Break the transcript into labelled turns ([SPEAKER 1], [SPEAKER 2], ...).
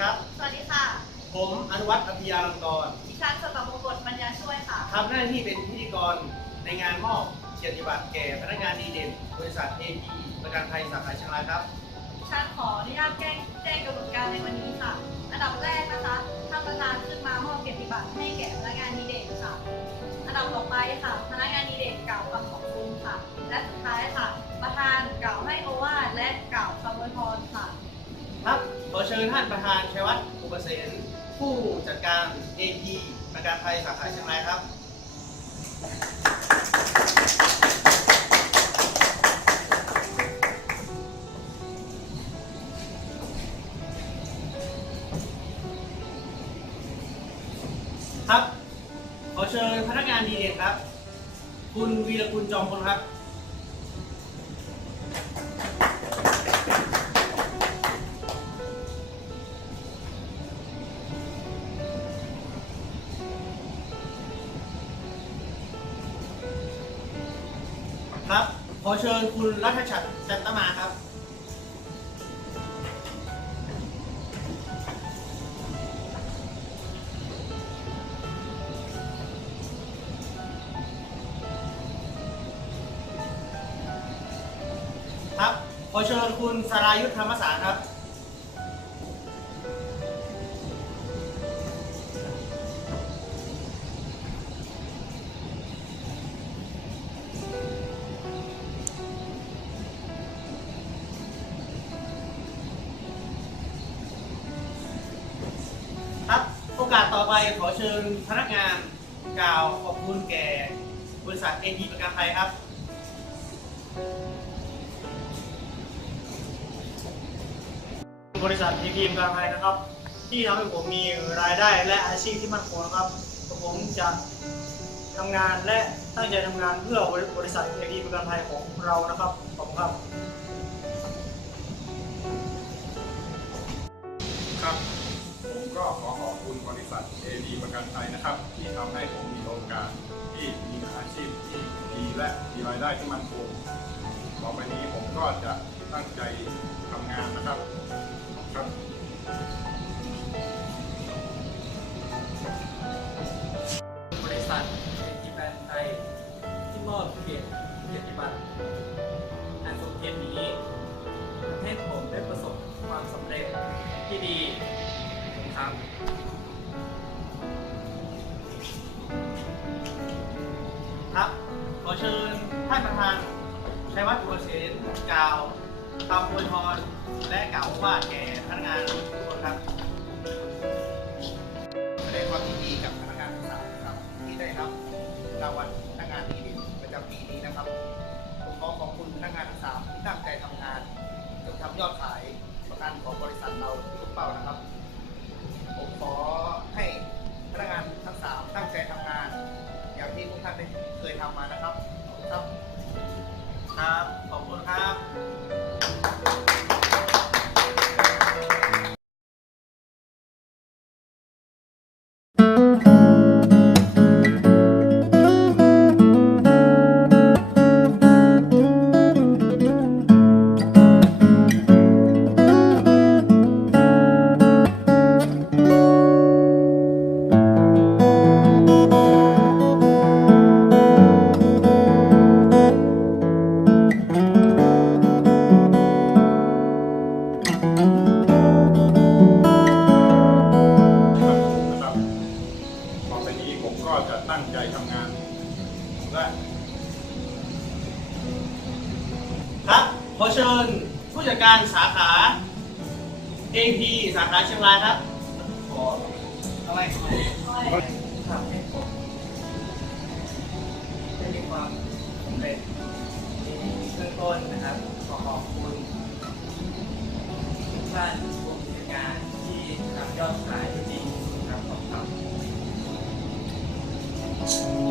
[SPEAKER 1] ครับ
[SPEAKER 2] สวัสดีค่ะ
[SPEAKER 1] ผมอนุวัฒน์อภิยาลังกร
[SPEAKER 2] ดิฉันสตมงกฎปัญญาช่วยค่ะ
[SPEAKER 1] ทำหน้าที่เป็นพิธีกรในงานมอบเกียรติบัตรแก่พนักงานดีเด่นบริษัท AP ประกันภัยสาขาเชียงรายครับ
[SPEAKER 2] ดิฉันขออนุญาตแจ้งแจ้งกำหนดการในวันนี้ค่ะ อันดับแรกนะคะท่านประธานขึ้นมามอบเกียรติบัตรให้แก่พนักงานดีเด่นค่ะ อันดับต่อไปค่ะ พนักงานดี สน
[SPEAKER 1] ผู้จัดการ AP ประกันภัยสาขาเชียงรายครับ ครับ ขอเชิญพนักงานดีเด่นครับ คุณวีรกุลจอมพลครับ ขอเชิญคุณรัฐชัดจันตมาครับ ครับ ขอเชิญคุณสรายุทธธรรมสารครับ อกาสต่อไปขอเชิญพนักงานกล่าวขอบคุณแก่บริษัทเอทีประกันภัยครับ
[SPEAKER 3] บริษัทพีพีมการภัยนะครับ ที่ทำให้ผมมีรายได้และอาชีพที่มั่นคงนะครับ ผมจะทำงานและตั้งใจทำงานเพื่อบริษัทเอพีประกันภัยของเรานะครับขอบคุณครับ
[SPEAKER 4] ครับผมก็ขอขอบ บริษัท AD ประกันภัยนะครับ ที่ทำให้ผมมีโอกาสที่มีอาชีพที่ดีและมีรายได้ที่มั่นคงต่อไปนี้ผมก็จะตั้งใจทำงานนะครับครับ
[SPEAKER 5] บริษัทเอทีแบนไทยที่มอบเกียรติเกียรติบัตรอันทรงเกียรตินี้ทำให้ผมได้ประสบความสำเร็จที่ดีครับ
[SPEAKER 1] ครับ ญท่านประธานชัยวัฒน์อุปเสนกล่าวคำอวยพรและกล่าวว่าแก่พนักงานทุกคนครับ
[SPEAKER 6] แสดงความยินดีกับพนักงานทั้งสามนะครับ ที่ได้รับรางวัลพนักงานดีเด่นประจำปีนี้นะครับผมขอขอบคุณพนักงานทั้งสามที่ตั้งใจทำงานจนทำยอดขายประกันของบริษัทเราทุกเป้านะครับ ผมขอให้พนักงานทั้งสามตั้งใจทำงาน อย่างที่ทุกท่านได้เคยทำมานะครับ ครับ ครับ ขอบคุณครับ
[SPEAKER 1] ขอเชิญผู้จัดการสาขา AP สาขาเชี
[SPEAKER 4] ยงรายครับขออะไรครับจะมีความสำเร็จเบื้อต้นนะ
[SPEAKER 1] ครับขอขอบคุณท่านผู้จัดการที่ทำยอดขายจริงครับขอบคุณ